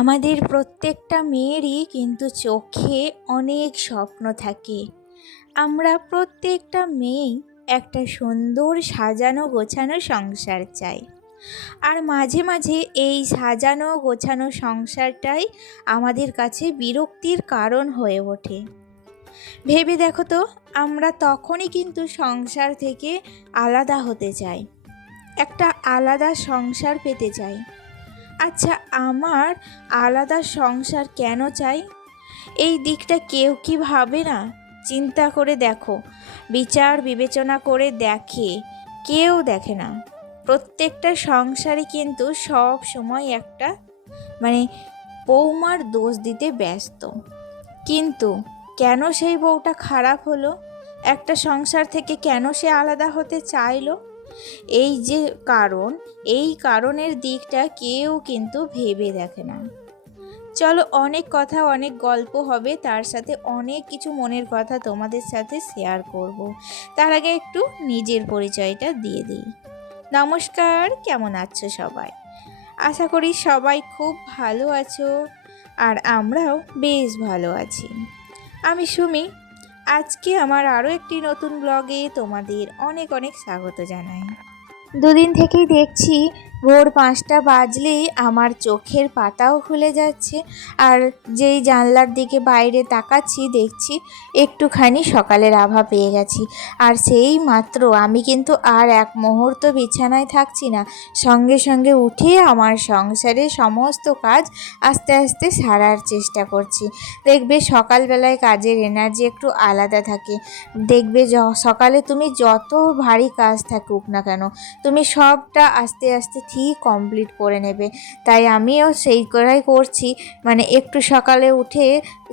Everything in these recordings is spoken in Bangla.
আমাদের প্রত্যেকটা মেয়েরই কিন্তু চোখে অনেক স্বপ্ন থাকে। আমরা প্রত্যেকটা মেয়েই একটা সুন্দর সাজানো গোছানো সংসার চাই। আর মাঝে মাঝে এই সাজানো গোছানো সংসারটাই আমাদের কাছে বিরক্তির কারণ হয়ে ওঠে। ভেবে দেখো তো, আমরা তখনই কিন্তু সংসার থেকে আলাদা হতে চাই, একটা আলাদা সংসার পেতে চাই। আচ্ছা, আমার আলাদা সংসার কেন চাই? এই দিকটা কেউ কি ভাবে না? চিন্তা করে দেখো, বিচার বিবেচনা করে দেখে, কেউ দেখে না। প্রত্যেকটা সংসারে কিন্তু সব সময় একটা বৌমার দোষ দিতে ব্যস্ত। কিন্তু কেন সেই বউটা খারাপ হলো? একটা সংসার থেকে কেন সে আলাদা হতে চাইলো? এই যে কারণ, এই কারণের দিকটা কেউ কিন্তু ভেবে দেখে না। চলো, অনেক কথা অনেক গল্প হবে, তার সাথে অনেক কিছু মনের কথা তোমাদের সাথে শেয়ার করব। তার আগে একটু নিজের পরিচয়টা দিয়ে দিই। নমস্কার, কেমন আছো সবাই? আশা করি সবাই খুব ভালো আছো, আর আমরাও বেশ ভালো আছি। আমি সুমি। আজকে আমার আরও একটি নতুন ব্লগে তোমাদের অনেক অনেক স্বাগত জানাই। দুদিন থেকেই দেখছি ভোর 5টা বাজলেই আমার চোখের পাতাও খুলে যাচ্ছে, আর যেই জানলার দিকে বাইরে তাকাচ্ছি দেখছি একটুখানি সকালের আভা পেয়ে গেছি। আর সেই মাত্র আমি কিন্তু আর এক মুহূর্ত বিছানায় থাকছি না, সঙ্গে সঙ্গে উঠে আমার সংসারের সমস্ত কাজ আস্তে আস্তে সারার চেষ্টা করছি। দেখবে সকালবেলায় কাজের এনার্জি একটু আলাদা থাকে। দেখবে সকালে তুমি যত ভারী কাজ থাকুক না কেন, তুমি সবটা আস্তে আস্তে ঠিক কমপ্লিট করে নেবে। তাই আমিও সেই করাই করছি, একটু সকালে উঠে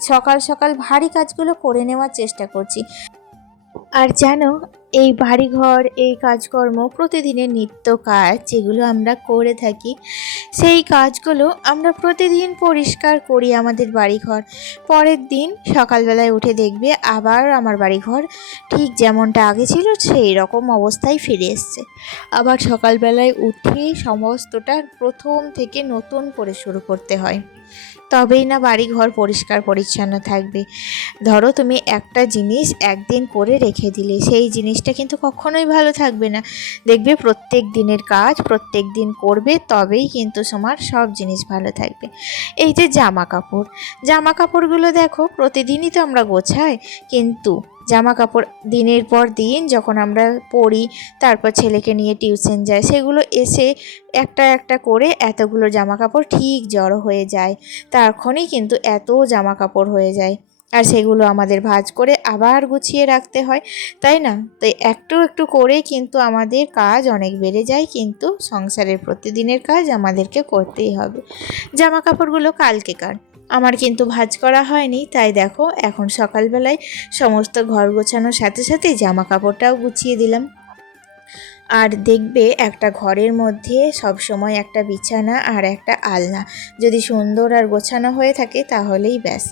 সকাল সকাল ভারী কাজগুলো করে নেওয়ার চেষ্টা করছি। আর জানো, এই বাড়িঘর, এই কাজকর্ম, প্রতিদিনের নিত্য কাজ যেগুলো আমরা করে থাকি, সেই কাজগুলো আমরা প্রতিদিন পরিষ্কার করি আমাদের বাড়িঘর। পরের দিন সকালবেলায় উঠে দেখবে আবার আমার বাড়িঘর ঠিক যেমনটা আগে ছিল সেই রকম অবস্থায় ফিরে এসছে। আবার সকালবেলায় উঠে সমস্তটা প্রথম থেকে নতুন করে শুরু করতে হয়, তবেই না বাড়িঘর পরিষ্কার পরিচ্ছন্ন থাকবে। ধরো, তুমি একটা জিনিস একদিন করে রেখে দিলে, সেই জিনিসটা কিন্তু কখনোই ভালো থাকবে না। দেখবে প্রত্যেক দিনের কাজ প্রত্যেক দিন করবে, তবেই কিন্তু তোমার সব জিনিস ভালো থাকবে। এই যে জামা কাপড়গুলো দেখো, প্রতিদিনই তো আমরা গোছাই, কিন্তু জামা কাপড় দিনের পর দিন যখন আমরা পড়ি, তারপর ছেলেকে নিয়ে টিউশন যায়, সেগুলো এসে একটা একটা করে এতগুলো জামা কাপড় ঠিক জড়ো হয়ে যায়। তখনই কিন্তু এত জামা কাপড় হয়ে যায়, আর সেগুলো আমাদের ভাঁজ করে আবার গুছিয়ে রাখতে হয়, তাই না? তাই একটু একটু করে কিন্তু আমাদের কাজ অনেক বেড়ে যায়, কিন্তু সংসারের প্রতিদিনের কাজ আমাদেরকে করতেই হবে। জামা কাপড়গুলো কালকেকার, আমার কিন্তু ভাঁজ করা হয়নি, তাই দেখো এখন সকালবেলায় সমস্ত ঘর গোছানোর সাথে সাথে জামা কাপড়টাও গুছিয়ে দিলাম। আর দেখবে একটা ঘরের মধ্যে সব সময় একটা বিছানা আর একটা আলনা যদি সুন্দর আর গোছানো হয়ে থাকে তাহলেই ব্যাস।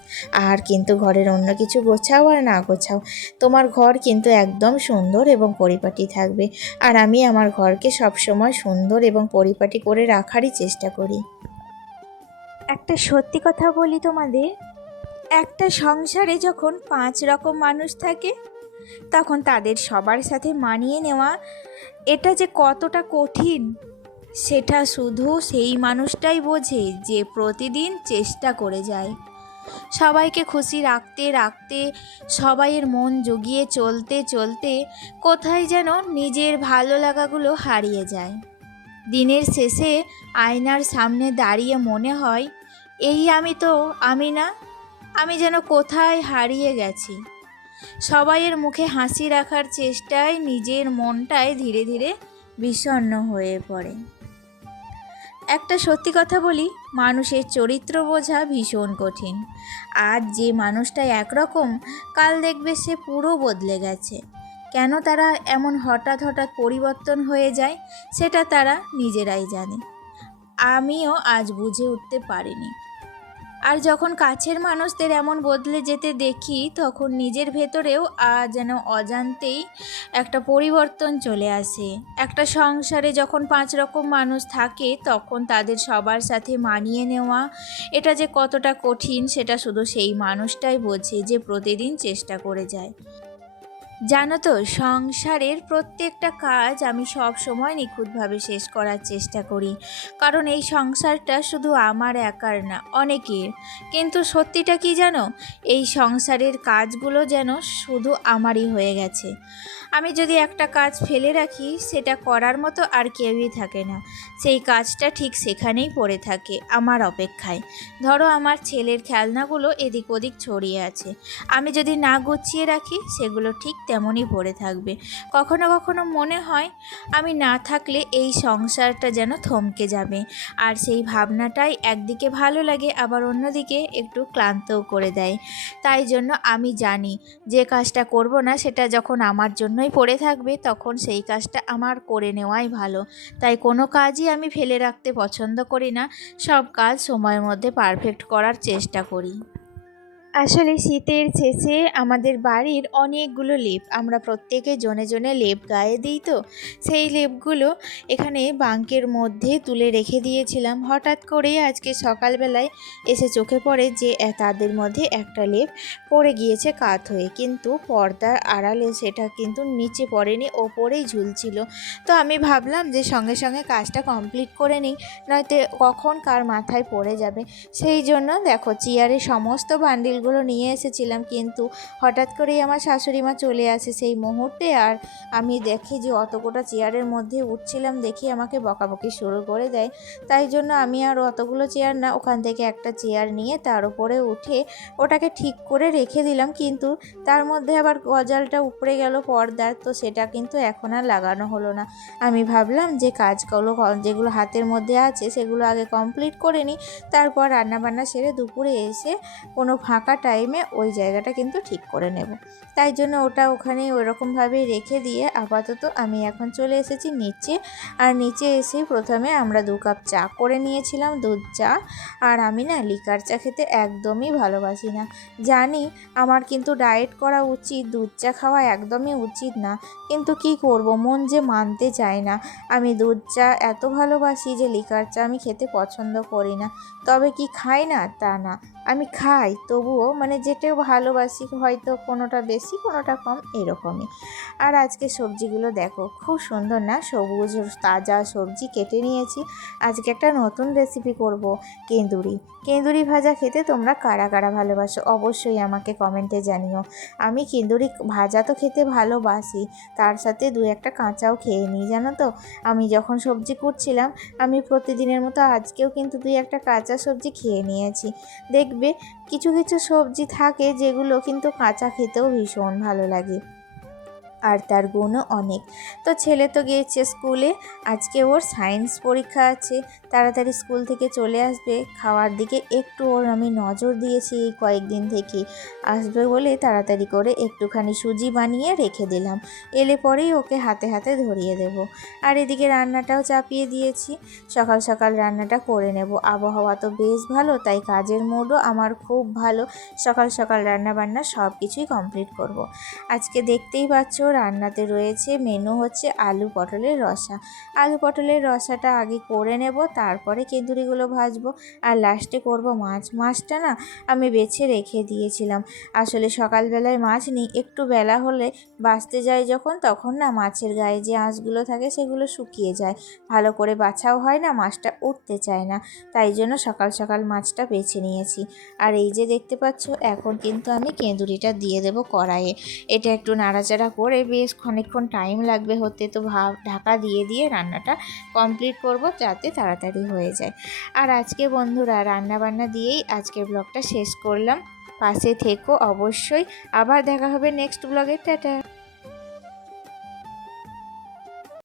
আর কিন্তু ঘরের অন্য কিছু গোছাও আর না গোছাও, তোমার ঘর কিন্তু একদম সুন্দর এবং পরিপাটি থাকবে। আর আমি আমার ঘরকে সব সময় সুন্দর এবং পরিপাটি করে রাখারই চেষ্টা করি। একটা সত্যি কথা বলি তোমাদের, একটা সংসারে যখন 5 রকম মানুষ থাকে, তখন তাদের সবার সাথে মানিয়ে নেওয়া এটা যে কতটা কঠিন, সেটা শুধু সেই মানুষটাই বোঝে যে প্রতিদিন চেষ্টা করে যায়। সবাইকে খুশি রাখতে রাখতে, সবাইয়ের মন জুগিয়ে চলতে চলতে কোথায় যেন নিজের ভালো লাগাগুলো হারিয়ে যায়। দিনের শেষে আয়নার সামনে দাঁড়িয়ে মনে হয়, এই আমি না, আমি যেন কোথায় হারিয়ে গেছি। সবাইয়ের মুখে হাসি রাখার চেষ্টায় নিজের মনটাই ধীরে ধীরে বিষণ্ণ হয়ে পড়ে। একটা সত্যি কথা বলি, মানুষের চরিত্র বোঝা ভীষণ কঠিন। আজ যে মানুষটা একরকম, কাল দেখবে সে পুরো বদলে গেছে। কেন তারা এমন হঠাৎ হঠাৎ পরিবর্তন হয়ে যায়, সেটা তারা নিজেরাই জানে। আমিও আজ বুঝে উঠতে পারিনি। আর যখন কাছের মানুষদের এমন বদলে যেতে দেখি তখন নিজের ভেতরেও যেন অজান্তেই একটা পরিবর্তন চলে আসে। একটা সংসারে যখন 5 রকম মানুষ থাকে তখন তাদের সবার সাথে মানিয়ে নেওয়া এটা যে কতটা কঠিন সেটা শুধু সেই মানুষটাই বোঝে যে প্রতিদিন চেষ্টা করে যায়। জানো তো, সংসারের প্রত্যেকটা কাজ আমি সব সময় নিখুঁতভাবে শেষ করার চেষ্টা করি, কারণ এই সংসারটা শুধু আমার একার না, অনেকের। কিন্তু সত্যিটা কি জানো, এই সংসারের কাজগুলো যেন শুধু আমারই হয়ে গেছে। আমি যদি একটা কাজ ফেলে রাখি সেটা করার মতো আর কেউই থাকে না, সেই কাজটা ঠিক সেখানেই পড়ে থাকে আমার অপেক্ষায়। ধরো আমার ছেলের খেলনাগুলো এদিক ওদিক ছড়িয়ে আছে, আমি যদি না গুছিয়ে রাখি সেগুলো ঠিক তেমনই পড়ে থাকবে। কখনো কখনো মনে হয় আমি না থাকলে এই সংসারটা যেন থমকে যাবে, আর সেই ভাবনাটাই একদিকে ভালো লাগে আবার অন্যদিকে একটু ক্লান্তও করে দেয়। তাই জন্য আমি জানি যে কাজটা করব না সেটা যখন আমার জন্যই পড়ে থাকবে তখন সেই কাজটা আমার করে নেওয়াই ভালো। তাই কোনো কাজই আমি ফেলে রাখতে পছন্দ করি না, সব কাজ সময়ের মধ্যে পারফেক্ট করার চেষ্টা করি। আসলে শীতের শেষে আমাদের বাড়ির অনেকগুলো লেপ, আমরা প্রত্যেকে জনে জনে লেপ গায়ে দিই, তো সেই লেপগুলো এখানে বাঙ্কের মধ্যে তুলে রেখে দিয়েছিলাম। হঠাৎ করেই আজকে সকালবেলায় এসে চোখে পড়ে যে তাদের মধ্যে একটা লেপ পড়ে গিয়েছে কাত হয়ে, কিন্তু পর্দার আড়ালে সেটা কিন্তু নিচে পড়েনি, ওপরেই ঝুলছিল। তো আমি ভাবলাম যে সঙ্গে সঙ্গে কাজটা কমপ্লিট করে নিই, নয়তো কখন কার মাথায় পড়ে যাবে। সেই জন্য দেখো চেয়ারে সমস্ত বান্ডিলগুলো নিয়ে এসেছিলাম, কিন্তু হঠাৎ করেই আমার শাশুড়ি মা চলে আসে সেই মুহূর্তে, আর আমি দেখি যে অত গোটা চেয়ারের মধ্যে উঠছিলাম দেখি আমাকে বকাবকি শুরু করে দেয়। তাই জন্য আমি আর অতগুলো চেয়ার না, ওখান থেকে একটা চেয়ার নিয়ে তার উপরে উঠে ওটাকে ঠিক করে রেখে দিলাম, কিন্তু তার মধ্যে আবার গজালটা উপড়ে গেল পর্দার, তো সেটা কিন্তু এখন আর লাগানো হলো না। আমি ভাবলাম যে কাজগুলো যেগুলো হাতের মধ্যে আছে সেগুলো আগে কমপ্লিট করে নিই, তারপর রান্নাবান্না সেরে দুপুরে এসে কোনো ফাঁকা টাইমে ওই জায়গাটা কিন্তু ঠিক করে নেব। তাই জন্য ওটা ওখানে ওইরকমভাবেই রেখে দিয়ে আপাতত আমি এখন চলে এসেছি নিচে। আর নিচে এসে প্রথমে আমরা 2 কাপ চা করে নিয়েছিলাম, দুধ চা। আর আমি না লিকার চা খেতে একদমই ভালোবাসি না, জানি আমার কিন্তু ডায়েট করা উচিত, দুধ চা খাওয়া একদমই উচিত না, কিন্তু কি করব, মন যে মানতে চায় না। আমি দুধ চা এত ভালোবাসি যে লিকার চা আমি খেতে পছন্দ করি না। তবে কি খাই না তা না, আমি খাই, তবুও মানে যেটাও ভালোবাসি, হয়তো কোনোটা বেশি কোনোটা কম এরকমই। আর আজকে সবজিগুলো দেখো খুব সুন্দর না, সবুজ তাজা সবজি কেটে নিয়েছি। আজকে একটা নতুন রেসিপি করব, কেঁদুরি। কেঁদুরি ভাজা খেতে তোমরা কারা কারা ভালোবাসো অবশ্যই আমাকে কমেন্টে জানিও। আমি কেঁদুরি ভাজা তো খেতে ভালোবাসি, তার সাথে 2-1টা কাঁচাও খেয়ে নিই। জানো তো, আমি যখন সবজি কুটছিলাম আমি প্রতিদিনের মতো আজকেও কিন্তু 2-1টা কাঁচা সবজি খেয়ে নিয়েছি। দেখবে কিছু কিছু সবজি থাকে যেগুলো কিন্তু কাঁচা খেতেও ভীষণ ভালো লাগে, আর তার গুণও অনেক। তো ছেলে তো গিয়েছে স্কুলে, আজকে ওর সায়েন্স পরীক্ষা আছে, তাড়াতাড়ি স্কুল থেকে চলে আসবে। খাওয়ার দিকে একটু ওর আমি নজর দিয়েছি এই কয়েকদিন থেকে, আসবে বলে তাড়াতাড়ি করে একটুখানি সুজি বানিয়ে রেখে দিলাম, এলে পরেই ওকে হাতে হাতে ধরিয়ে দেব। আর এদিকে রান্নাটাও চাপিয়ে দিয়েছি, সকাল সকাল রান্নাটা করে নেব। আবহাওয়া তো বেশ ভালো, তাই কাজের মুডও আমার খুব ভালো, সকাল সকাল রান্না বান্না সব কিছুই কমপ্লিট করব। আজকে দেখতেই পাচ্ছ রান্নাতে রয়েছে, মেনু হচ্ছে আলু পটলের রসা। আলু পটলের রসাটা আগে করে নেব, তারপরে কেঁদুরিগুলো ভাজবো, আর লাস্টে করব মাছ। মাছটা না আমি বেছে রেখে দিয়েছিলাম, আসলে সকালবেলায় মাছ নিই, একটু বেলা হলে বাছতে যাই যখন, তখন না মাছের গায়ে যে আঁশগুলো থাকে সেগুলো শুকিয়ে যায়, ভালো করে বাছাও হয় না, মাছটা উঠতে চায় না। তাই জন্য সকাল সকাল মাছটা বেছে নিয়েছি। আর এই যে দেখতে পাচ্ছ এখন কিন্তু আমি কেঁদুরিটা দিয়ে দেব কড়াইয়ে, এটা একটু নাড়াচাড়া করে বেশ খানিকক্ষণ টাইম লাগবে হতে, তো ঢাকা দিয়ে দিয়ে রান্নাটা কমপ্লিট করব যাতে তাড়াতাড়ি হয়ে যায়। আর আজকে বন্ধুরা রান্নাবান্না দিয়েই আজকের ব্লগটা শেষ করলাম, পাশে থেকো অবশ্যই, আবার দেখা হবে নেক্সট ব্লগে, টাটা।